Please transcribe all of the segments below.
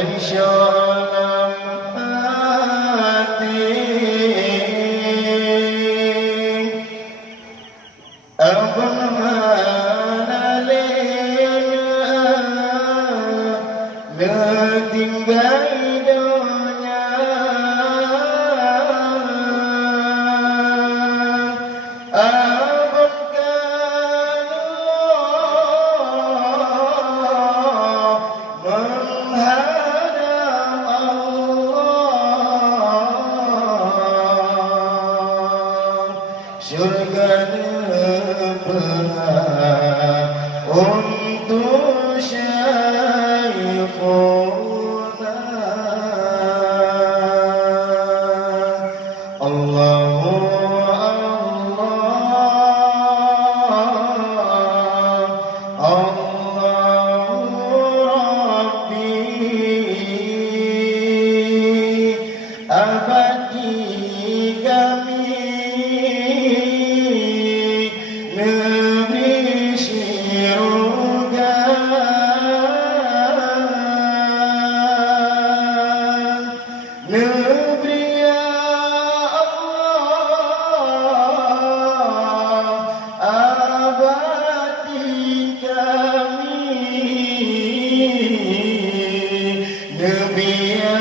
mensyulam hati abana lena letinggal dunia surga pernah untuk syaikuna Allahu Allah Allahu Rabbi abadi kami negeri syurga negeri ya Allah abadi kami negeri ya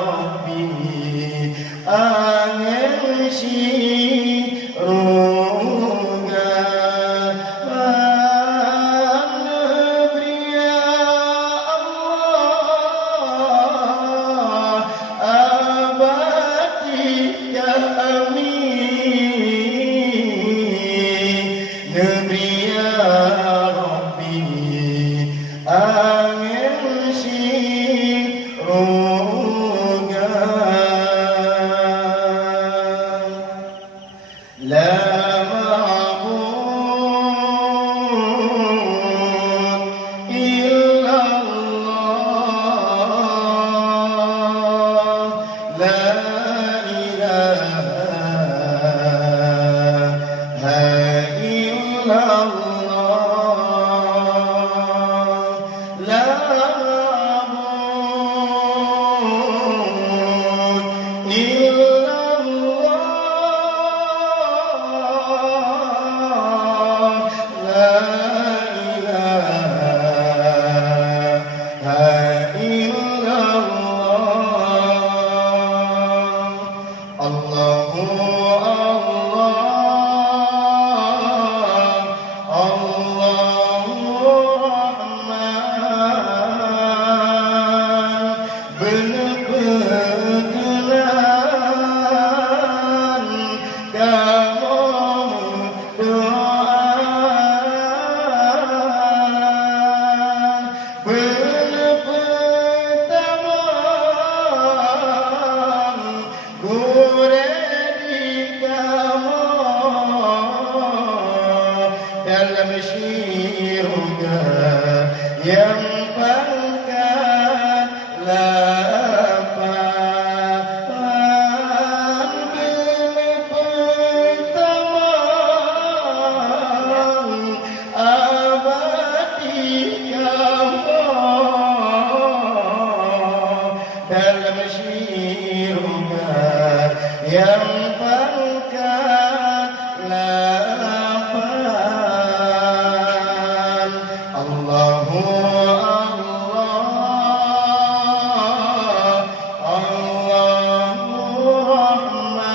Rabbi angin syurga negeri ya Allah abadi kami negeri ya Rabbi angin syurga la ma'bud illallah la ilaha illallah la ma'bud illallah la ilaha illallah Allahu Allahu Rahman berkenan kamu doa berpertama guredi kamu dalam syurga yang pangkat lapan pertama abadi kamu dalam syurga yang pangkat lapan Allahu Allahu Rahman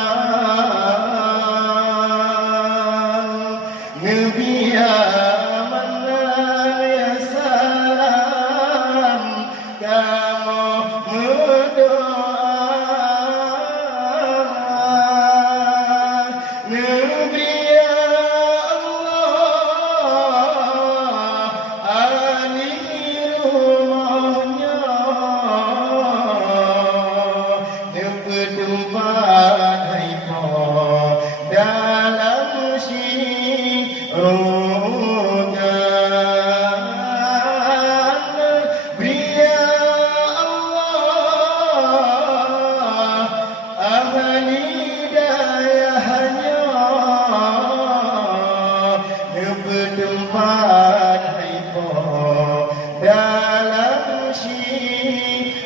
Nabi Amanah ya salam kamu berdoa Nabi ya Allah ahli rumahnya tempat haipo dalam syurga Bria Allah ahli dayahnya tempat haipo dalam syurga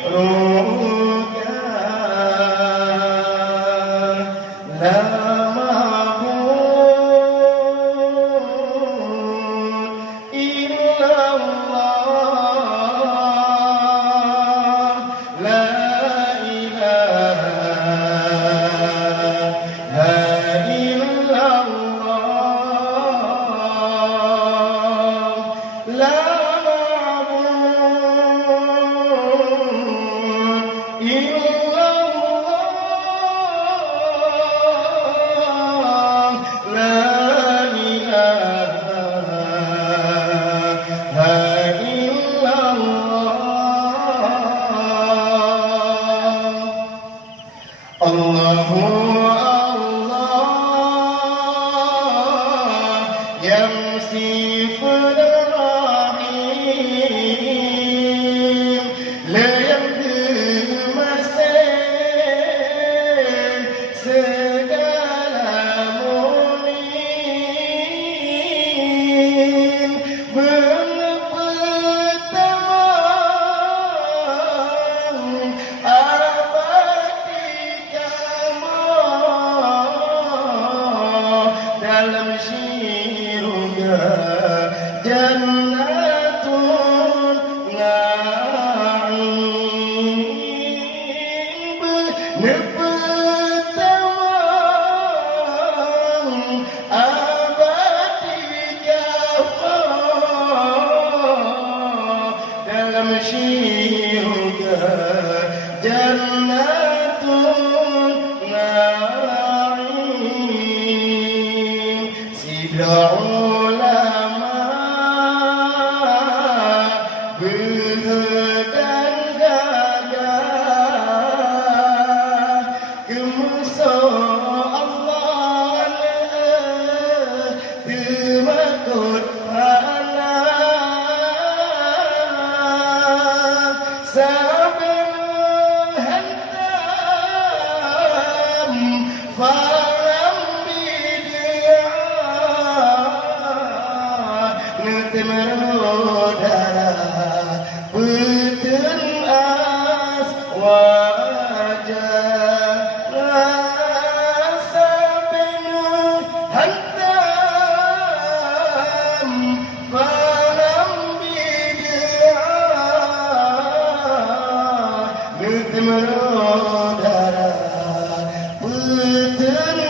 dalam syurga Jannatul Na'im. Sidra ulama berhadang gagah kemusuh Allah temakut sebelum hentam falam bidiah netemerodara beten as wajah sebelum hentam falam bidiah merodara peten